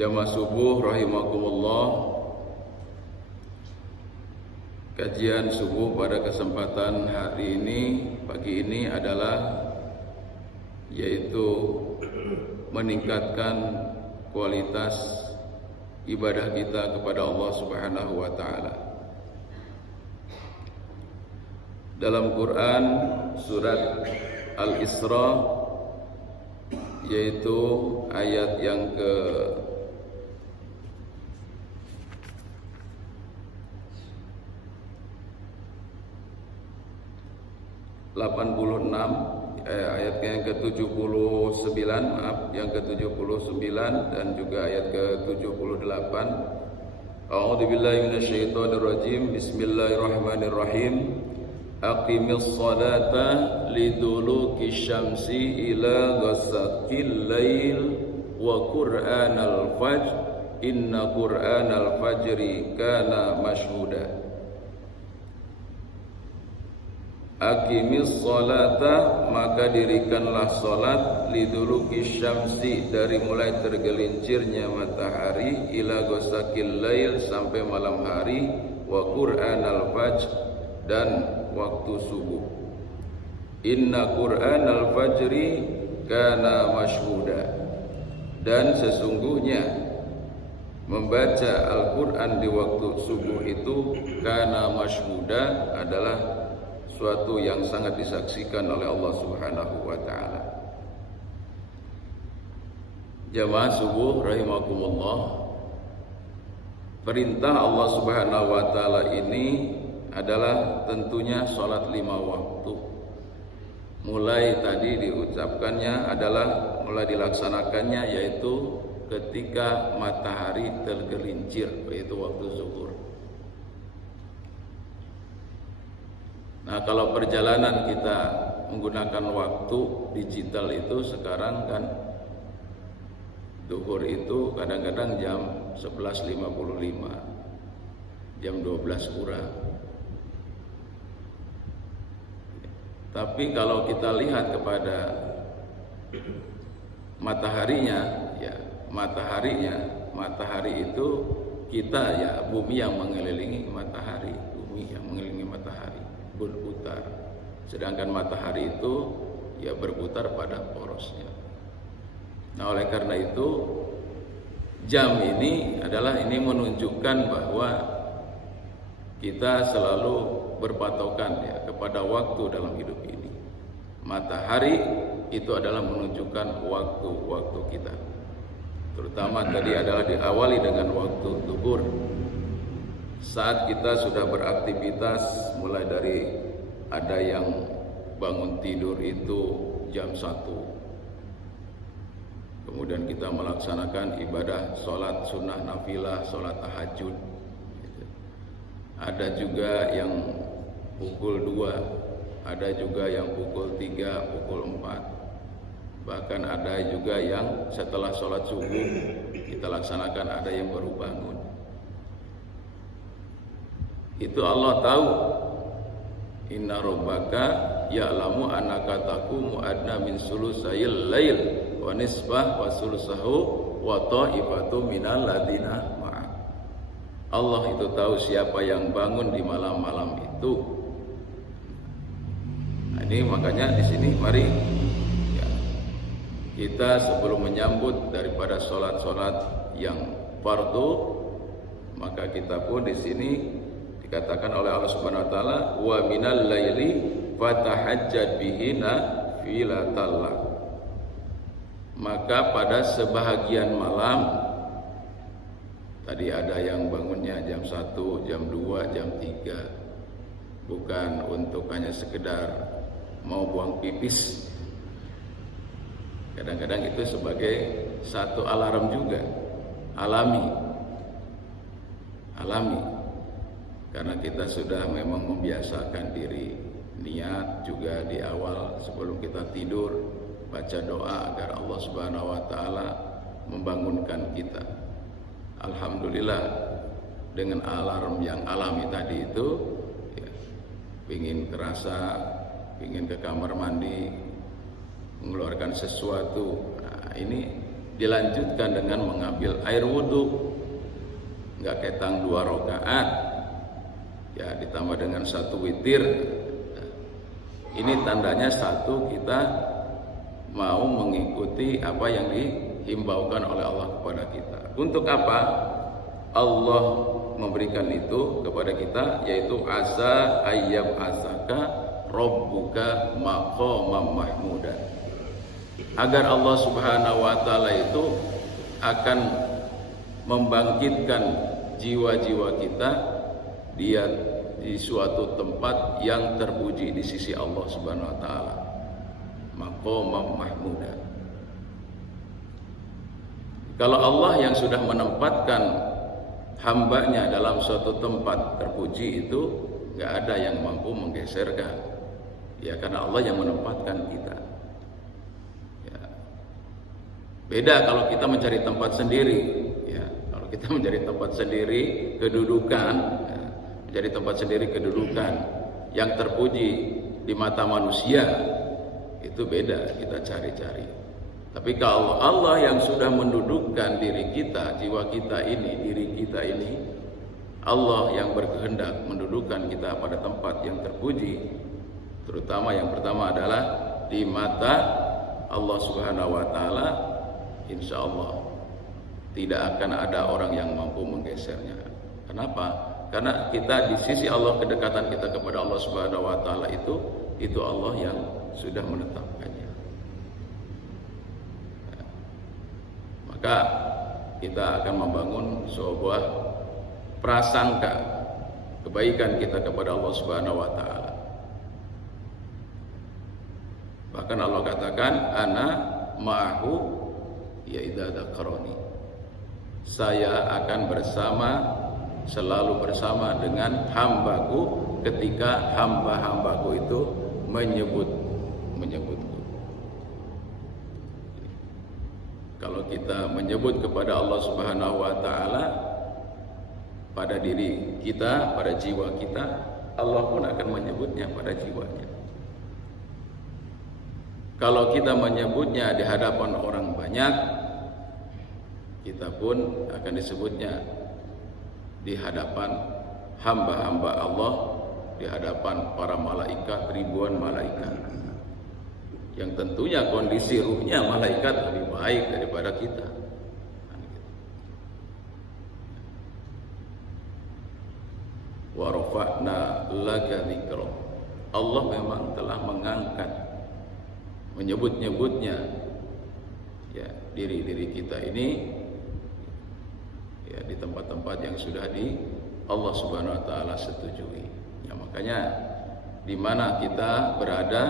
Jamaah subuh rahimakumullah. Kajian subuh pada kesempatan hari ini, pagi ini adalah yaitu meningkatkan kualitas ibadah kita kepada Allah Subhanahu wa taala. Dalam Quran surat Al-Isra, yaitu ayat yang ke 86, ayat yang ke-79, yang ke-79 dan juga ayat ke-78. A'udzubillahi minasyaitonirrajim. Bismillahirrahmanirrahim. Aqimis salata liduluki syamsi ila ghasaqil lail wa qur'anal fajr inna qur'anal fajri kana mashhuda. Aqimis salata, maka dirikanlah salat liduluki syamsi, dari mulai tergelincirnya matahari, ila ghasaqil lail, sampai malam hari, wa qur'anal fajr, dan waktu subuh. Inna qur'anal fajri kana mashhuda, dan sesungguhnya membaca Al-Quran di waktu subuh itu kana mashhuda, adalah suatu yang sangat disaksikan oleh Allah Subhanahu wa taala. Jamaah subuh rahimakumullah, perintah Allah Subhanahu wa taala ini adalah tentunya sholat 5 waktu. Mulai tadi diucapkannya adalah mulai dilaksanakannya yaitu ketika matahari tergelincir, yaitu waktu zuhur. Nah, kalau perjalanan kita menggunakan waktu digital itu sekarang kan zuhur itu kadang-kadang jam 11.55, jam 12 kurang. Tapi kalau kita lihat kepada mataharinya, ya matahari itu kita, ya bumi yang mengelilingi matahari, berputar. Sedangkan matahari itu ya berputar pada porosnya. Nah, oleh karena itu jam ini menunjukkan bahwa kita selalu berpatokan ya kepada waktu dalam hidup ini. Matahari itu adalah menunjukkan waktu-waktu kita. Terutama tadi adalah diawali dengan waktu zuhur. Saat kita sudah beraktivitas, mulai dari ada yang bangun tidur itu jam 1, kemudian kita melaksanakan ibadah sholat sunnah nafilah, sholat tahajud. Ada juga yang pukul 2, ada juga yang pukul 3, pukul 4. Bahkan ada juga yang setelah sholat subuh kita laksanakan, ada yang baru bangun. Itu Allah tahu. Inna rabbaka ya'lamu annaka taqumu adna min sulusayil lail wa nisfah wa sulusahu wa ta'ifatu minal ladina ma'a. Allah itu tahu siapa yang bangun di malam-malam itu. Nah, ini makanya di sini mari ya, kita sebelum menyambut daripada sholat-sholat yang fardu, maka kita pun di sini dikatakan oleh Allah Subhanahu wa taala, wa minal laili fatahajjad bihi nafilatallah. Maka pada sebahagian malam, tadi ada yang bangunnya jam 1, jam 2, jam 3, bukan untuk hanya sekedar mau buang pipis. Kadang-kadang itu sebagai satu alarm juga, alami. Karena kita sudah memang membiasakan diri, niat juga di awal sebelum kita tidur baca doa agar Allah Subhanahu wa taala membangunkan kita. Alhamdulillah dengan alarm yang alami tadi itu ya, pingin ke kamar mandi, mengeluarkan sesuatu. Nah, ini dilanjutkan dengan mengambil air wudhu, nggak ketang 2 rakaat, ya ditambah dengan 1 witir. Ini tandanya satu, kita mau mengikuti apa yang dihimbaukan oleh Allah kepada kita. Untuk apa Allah memberikan itu kepada kita? Yaitu asa ayyab asaka rabbuka maqaman mahmuda, agar Allah Subhanahu wa taala itu akan membangkitkan jiwa-jiwa kita di suatu tempat yang terpuji di sisi Allah Subhanahu wa taala, maqaman mahmuda. Kalau Allah yang sudah menempatkan hambanya dalam suatu tempat terpuji, itu nggak ada yang mampu menggeserkan, ya, karena Allah yang menempatkan kita. Ya. Beda kalau kita mencari tempat sendiri, ya. Kalau kita mencari tempat sendiri kedudukan, ya, mencari tempat sendiri kedudukan yang terpuji di mata manusia, itu beda kita cari-cari. Tapi kalau Allah yang sudah mendudukkan diri kita, jiwa kita ini, diri kita ini, Allah yang berkehendak mendudukkan kita pada tempat yang terpuji, terutama yang pertama adalah di mata Allah Subhanahu wa taala, insya Allah tidak akan ada orang yang mampu menggesernya. Kenapa? Karena kita di sisi Allah, kedekatan kita kepada Allah Subhanahu wa taala itu Allah yang sudah menetapkannya. Maka kita akan membangun sebuah prasangka kebaikan kita kepada Allah Subhanahu wa taala. Bahkan Allah katakan, ana ma'ahu ya idza dzakarani. Saya akan selalu bersama dengan hambaku ketika hamba-hambaku itu menyebutku. Kalau kita menyebut kepada Allah Subhanahu wa taala pada diri kita, pada jiwa kita, Allah pun akan menyebutnya pada jiwanya. Kalau kita menyebutnya di hadapan orang banyak, kita pun akan disebutnya di hadapan hamba-hamba Allah, di hadapan para malaikat, ribuan malaikat, yang tentunya kondisi ruhnya malaikat lebih baik daripada kita. Wa rafa'na laka dzikra. Allah memang telah mengangkat, menyebut-nyebutnya, ya, diri-diri kita ini, ya, di tempat-tempat yang sudah Allah Subhanahu wa taala setujui. Ya, makanya di mana kita berada,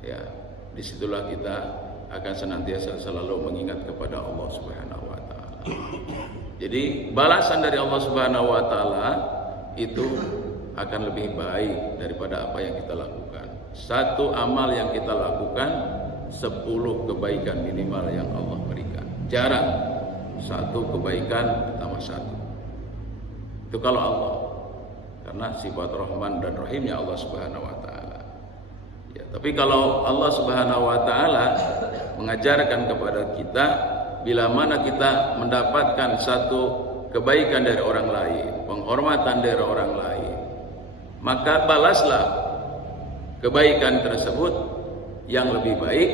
ya, disitulah kita akan senantiasa selalu mengingat kepada Allah Subhanahu wa taala. Jadi balasan dari Allah Subhanahu wa taala itu akan lebih baik daripada apa yang kita lakukan. Satu amal yang kita lakukan, 10 kebaikan minimal yang Allah berikan. Jarang satu kebaikan tambah satu. Itu kalau Allah, karena sifat Rahman dan Rahimnya Allah Subhanahu wa taala. Ya, tapi kalau Allah Subhanahu wa taala mengajarkan kepada kita, bila mana kita mendapatkan satu kebaikan dari orang lain, penghormatan dari orang lain, maka balaslah kebaikan tersebut yang lebih baik.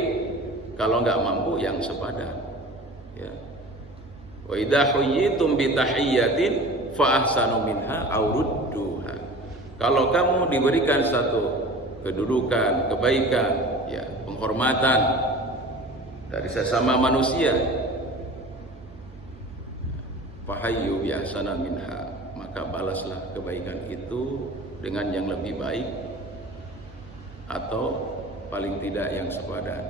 Kalau nggak mampu, yang sepadan. Ya. Wa idza huyyitum bi tahiyyatin fa ahsanu minha aw rudduha. Kalau kamu diberikan satu kedudukan, kebaikan, ya, penghormatan dari sesama manusia, fahayyu bi ahsana minha, maka balaslah kebaikan itu dengan yang lebih baik, atau paling tidak yang sepadan.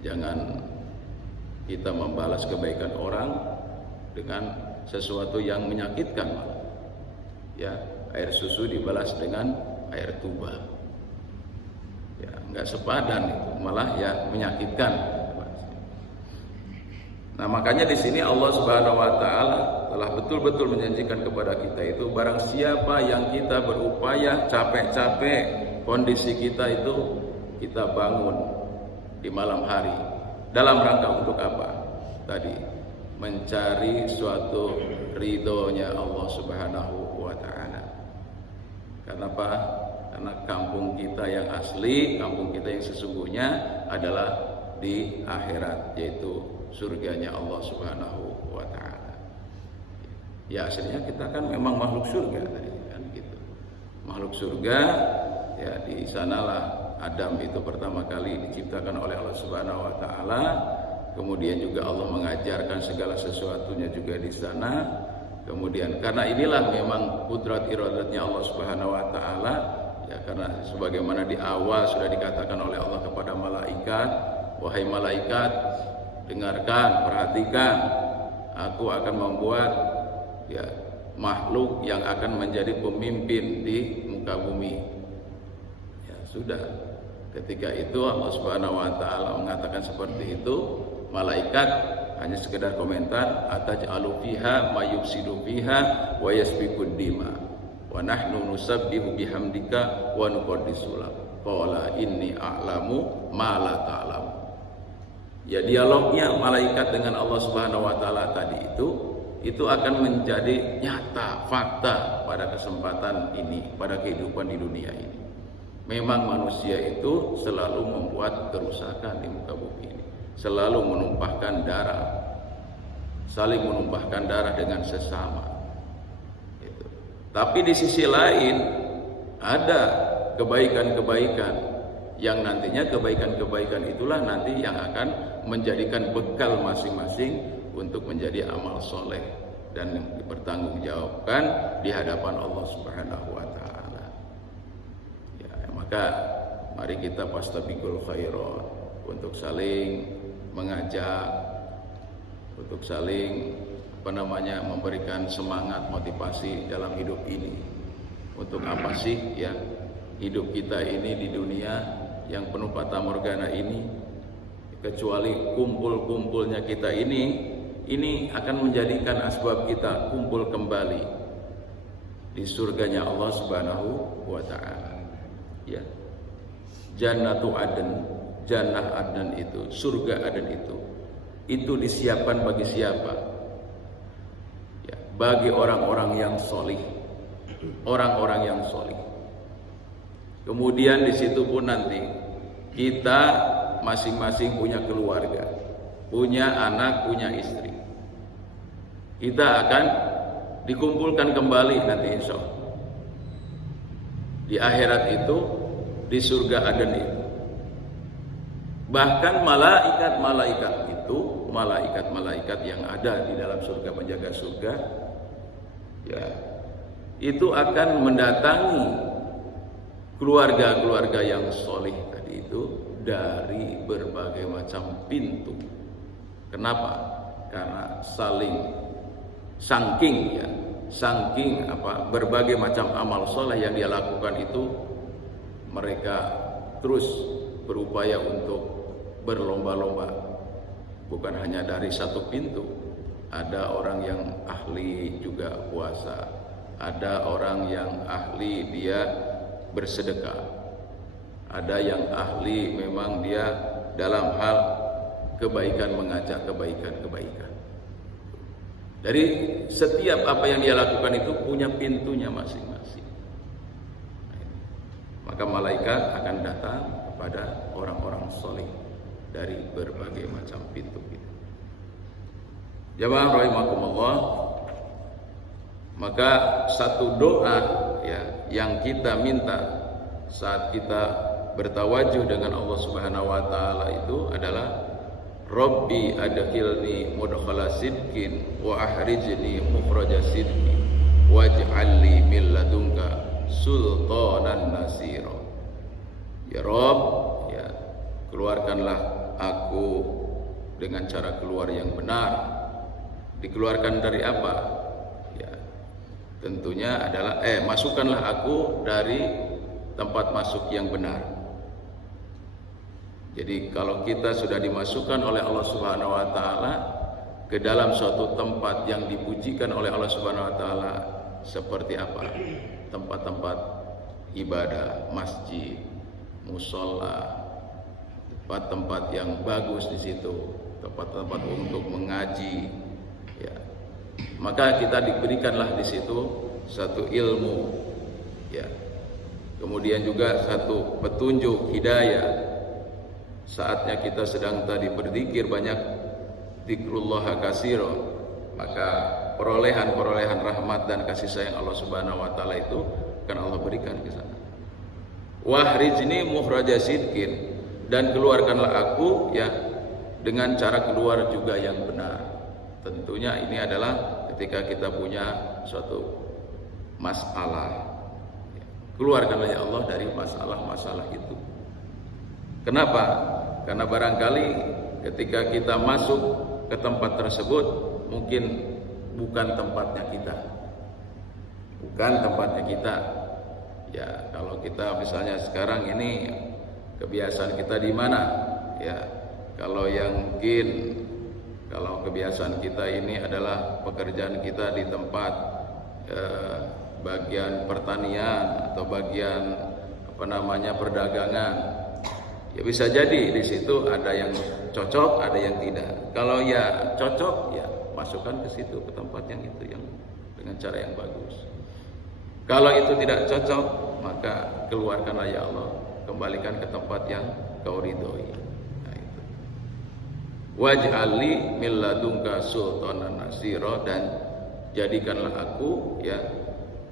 Jangan kita membalas kebaikan orang dengan sesuatu yang menyakitkan malah. Ya, air susu dibalas dengan air tuba. Ya, enggak sepadan itu, malah ya menyakitkan. Nah, makanya di sini Allah Subhanahu wa taala telah betul-betul menjanjikan kepada kita itu, barang siapa yang kita berupaya capek-capek kondisi kita itu kita bangun di malam hari. Dalam rangka untuk apa? Tadi mencari suatu ridhonya Allah Subhanahu wa taala. Kenapa? Karena kampung kita yang asli, kampung kita yang sesungguhnya adalah di akhirat, yaitu surganya Allah Subhanahu wa taala. Ya aslinya kita kan memang makhluk surga tadi kan gitu. Makhluk surga, ya di sanalah Adam itu pertama kali diciptakan oleh Allah Subhanahu wa taala. Kemudian juga Allah mengajarkan segala sesuatunya juga di sana. Kemudian karena inilah memang kudrat iradatnya Allah Subhanahu wa taala, ya karena sebagaimana di awal sudah dikatakan oleh Allah kepada malaikat, wahai malaikat, dengarkan, perhatikan, aku akan membuat ya makhluk yang akan menjadi pemimpin di muka bumi. Ya sudah, ketika itu Allah Subhanahu wa taala mengatakan seperti itu, malaikat hanya sekedar komentar, ataj'alu fiha may yufsidu fiha wa yasfikud dima wa nahnu nusabbihu bihamdika wa nuqaddisu lak qala inni a'lamu ma la ta'lamu. Ya dialognya malaikat dengan Allah Subhanahu wa taala tadi itu akan menjadi nyata, fakta pada kesempatan ini, pada kehidupan di dunia ini. Memang manusia itu selalu membuat kerusakan di muka bumi ini, selalu menumpahkan darah, saling menumpahkan darah dengan sesama. Gitu. Tapi di sisi lain ada kebaikan-kebaikan yang nantinya kebaikan-kebaikan itulah nanti yang akan menjadikan bekal masing-masing untuk menjadi amal soleh dan dipertanggungjawabkan di hadapan Allah Subhanahu wa taala. Ya, maka mari kita fastabiqul khairat, untuk saling mengajak, untuk saling memberikan semangat, motivasi dalam hidup ini. Untuk apa sih ya hidup kita ini di dunia yang penuh fata morgana ini, kecuali kumpul-kumpulnya kita ini akan menjadikan asbab kita kumpul kembali di surganya Allah Subhanahu wa taala. Ya. Jannatu Aden, Jannah Aden itu, surga Aden itu disiapkan bagi siapa? Ya, bagi orang-orang yang solih, orang-orang yang solih. Kemudian di situ pun nanti kita masing-masing punya keluarga, punya anak, punya istri. Kita akan dikumpulkan kembali nanti insya Allah di akhirat itu, di surga Aden itu. Bahkan malaikat-malaikat yang ada di dalam surga, penjaga surga, ya, itu akan mendatangi keluarga-keluarga yang solih tadi itu dari berbagai macam pintu. Kenapa? Karena saking berbagai macam amal soleh yang dia lakukan itu, mereka terus berupaya untuk berlomba-lomba, bukan hanya dari satu pintu. Ada orang yang ahli juga puasa, ada orang yang ahli dia bersedekah, ada yang ahli memang dia dalam hal kebaikan, mengajak kebaikan-kebaikan. Dari setiap apa yang dia lakukan itu punya pintunya masing-masing. Maka malaikat akan datang kepada orang-orang soleh dari berbagai macam pintu itu. Jamaah rahimakumullah, maka satu doa ya yang kita minta saat kita bertawajuh dengan Allah Subhanahu wa taala itu adalah Rabbi adkhilni mudkhala sidqin wa ahrijni mukhraja sidqin waj'al li min ladunka sultanan nasira. Ya Rabb, ya keluarkanlah aku dengan cara keluar yang benar. Dikeluarkan dari apa? Ya, tentunya adalah masukkanlah aku dari tempat masuk yang benar. Jadi kalau kita sudah dimasukkan oleh Allah Subhanahu wa taala ke dalam suatu tempat yang dipujikan oleh Allah Subhanahu wa taala, seperti apa? Tempat-tempat ibadah, masjid, mushola, tempat-tempat yang bagus di situ, tempat-tempat untuk mengaji, ya. Maka kita diberikanlah di situ satu ilmu, ya. Kemudian juga satu petunjuk hidayah. Saatnya kita sedang tadi berzikir banyak, zikrullah katsira, maka perolehan rahmat dan kasih sayang Allah Subhanahu wa taala itu akan Allah berikan ke sana. Wahrijni mukhraja sidqin, dan keluarkanlah aku ya dengan cara keluar juga yang benar. Tentunya ini adalah ketika kita punya suatu masalah, keluarkanlah ya Allah dari masalah-masalah itu. Kenapa? Karena barangkali ketika kita masuk ke tempat tersebut mungkin bukan tempatnya kita. Ya, kalau kita misalnya sekarang ini kebiasaan kita di mana? Ya, kalau kebiasaan kita ini adalah pekerjaan kita di tempat bagian pertanian atau bagian perdagangan. Ya bisa jadi di situ ada yang cocok, ada yang tidak. Kalau ya cocok, ya masukkan ke situ, ke tempat yang itu yang dengan cara yang bagus. Kalau itu tidak cocok, maka keluarkanlah ya Allah, kembalikan ke tempat yang kau ridhoi. Nah, itu. Waj'alli min ladunka sultanan nasira, dan jadikanlah aku ya,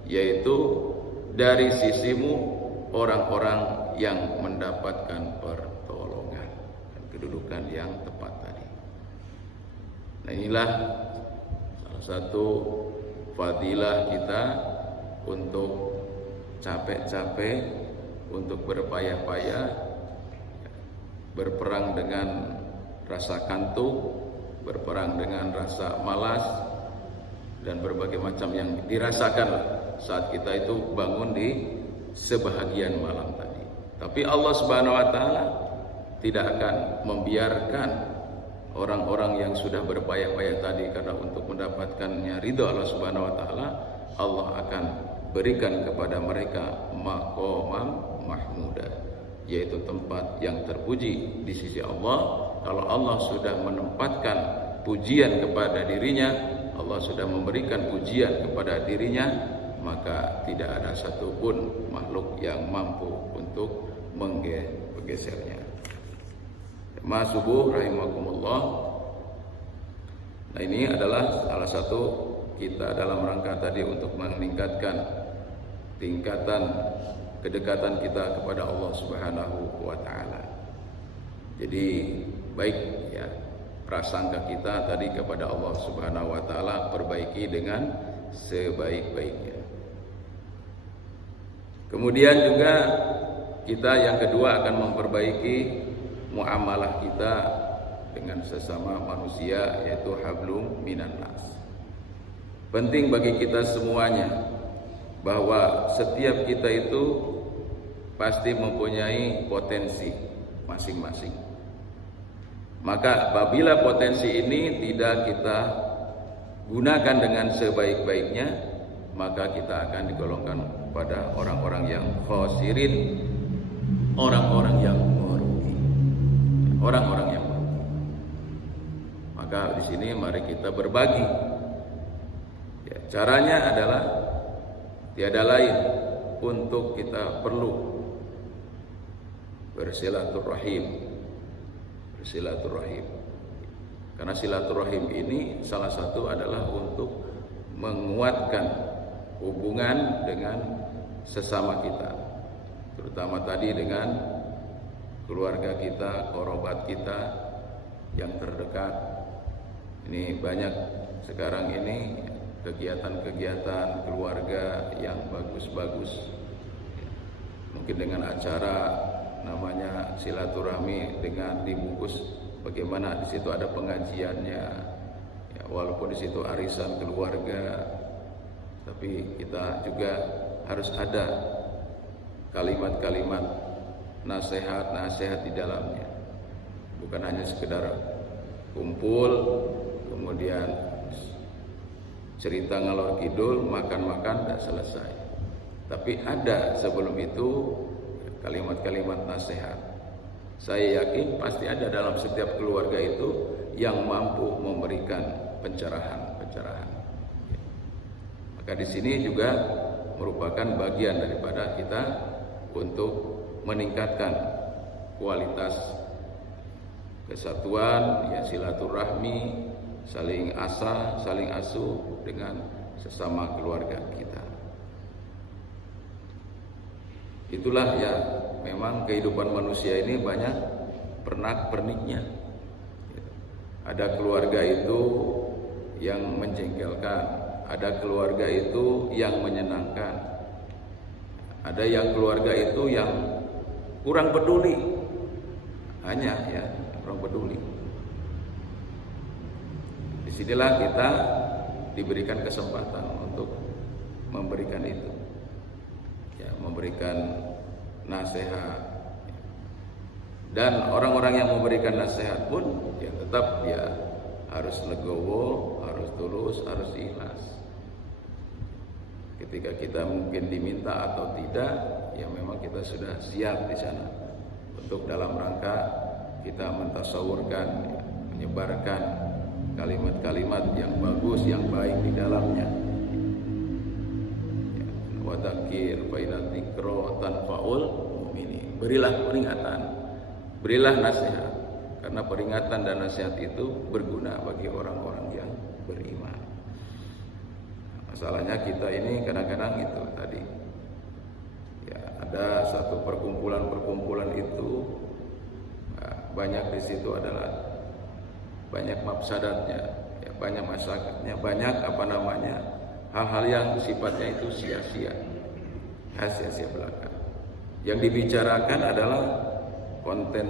yaitu dari sisimu orang-orang yang mendapatkan pertolongan dan kedudukan yang tepat tadi. Nah, inilah salah satu fadilah kita untuk capek-capek, untuk berpayah-payah, berperang dengan rasa kantuk, berperang dengan rasa malas, dan berbagai macam yang dirasakan saat kita itu bangun di sebahagian malam tadi. Tapi Allah Subhanahu wa taala tidak akan membiarkan orang-orang yang sudah berpayah-payah tadi karena untuk mendapatkannya ridha Allah Subhanahu wa taala, Allah akan berikan kepada mereka maqaman mahmuda, yaitu tempat yang terpuji di sisi Allah. Kalau Allah sudah menempatkan pujian kepada dirinya, Allah sudah memberikan pujian kepada dirinya, maka tidak ada satupun makhluk yang mampu untuk menggesernya. Jemaah subuh rahimakumullah. Nah, ini adalah salah satu kita dalam rangka tadi untuk meningkatkan tingkatan kedekatan kita kepada Allah Subhanahu wa taala. Jadi baik ya, prasangka kita tadi kepada Allah Subhanahu wa taala perbaiki dengan sebaik-baiknya. Kemudian juga kita yang kedua akan memperbaiki muamalah kita dengan sesama manusia, yaitu hablum minan nas. Penting bagi kita semuanya bahwa setiap kita itu pasti mempunyai potensi masing-masing. Maka apabila potensi ini tidak kita gunakan dengan sebaik-baiknya, maka kita akan digolongkan pada orang-orang yang khosirin, orang-orang yang merugi. Maka di sini mari kita berbagi. Ya, caranya adalah tiada lain, untuk kita perlu bersilaturahim. Karena silaturahim ini salah satu adalah untuk menguatkan hubungan dengan sesama kita, terutama tadi dengan keluarga kita, kerabat kita yang terdekat. Ini banyak sekarang ini kegiatan-kegiatan keluarga yang bagus-bagus, mungkin dengan acara namanya silaturahmi dengan dibungkus bagaimana di situ ada pengajiannya, ya, walaupun di situ arisan keluarga, tapi kita juga harus ada kalimat-kalimat nasihat di dalamnya, bukan hanya sekedar kumpul kemudian cerita ngalor kidul, makan-makan dan selesai. Tapi ada sebelum itu kalimat-kalimat nasihat. Saya yakin pasti ada dalam setiap keluarga itu yang mampu memberikan pencerahan. Maka di sini juga merupakan bagian daripada kita untuk meningkatkan kualitas kesatuan, ya, silaturahmi, saling asuh dengan sesama keluarga kita. Itulah ya, memang kehidupan manusia ini banyak pernak-perniknya. Ada keluarga itu yang menjengkelkan, ada keluarga itu yang menyenangkan, ada yang keluarga itu yang kurang peduli, hanya ya kurang peduli. Disinilah kita diberikan kesempatan untuk memberikan itu, ya, memberikan nasihat. Dan orang-orang yang memberikan nasihat pun ya tetap dia harus legowo, harus tulus, harus ikhlas. Ketika kita mungkin diminta atau tidak, ya memang kita sudah siap di sana untuk dalam rangka kita mentasawurkan, ya, menyebarkan kalimat-kalimat yang bagus, yang baik di dalamnya. Wa dzakir fa inna dzikra tanfa'ul mu'minin. Berilah peringatan, berilah nasihat, karena peringatan dan nasihat itu berguna bagi orang-orang yang beriman. Masalahnya kita ini kadang-kadang itu tadi, ya, ada satu perkumpulan itu, banyak di situ adalah banyak mafsadatnya, ya, banyak masyarakatnya, banyak hal-hal yang sifatnya itu sia-sia belaka. Yang dibicarakan adalah konten